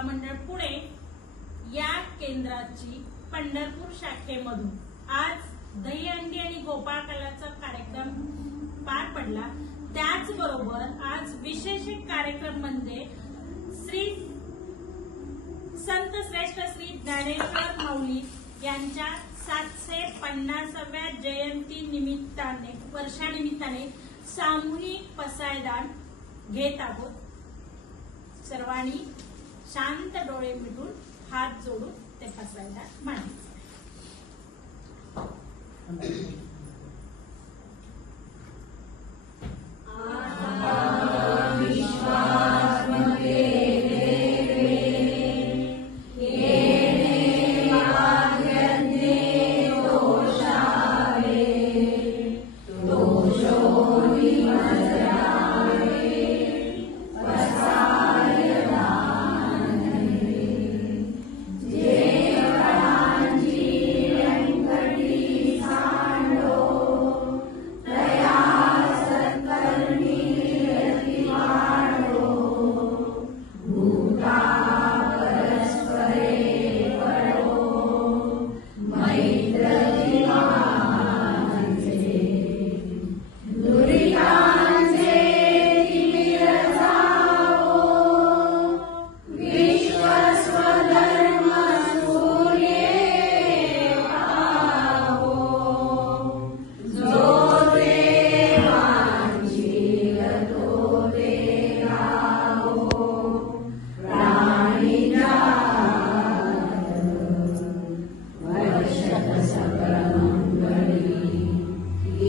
सेवा मंडळ पुणे या केंद्राची पंढरपूर शाखेमधून आज दहीहंडी आणि गोपाळ कलाचा कार्यक्रम पार पडला. त्याचबरोबर आज विशेष एक कार्यक्रम म्हणजे श्री संत श्रेष्ठ श्री ज्ञानेश्वर माऊली यांच्या सातशे पन्नासाव्या जयंती निमित्ताने वर्षानिमित्ताने सामूहिक पसायदान घेत आहोत. सर्वांनी शांत डोळे मिटून हात जोडून ते पसायदान मांडायचं.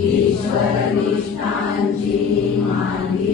ईश्वरनिष्ठांची मानली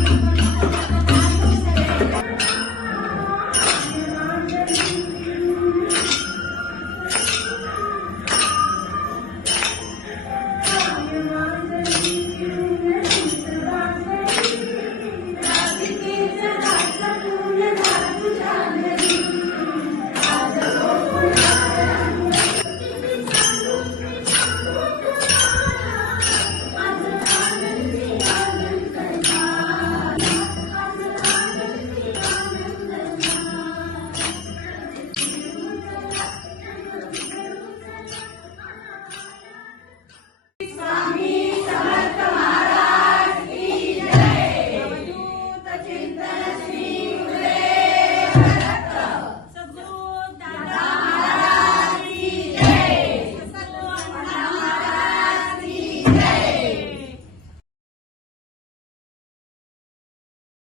Amen.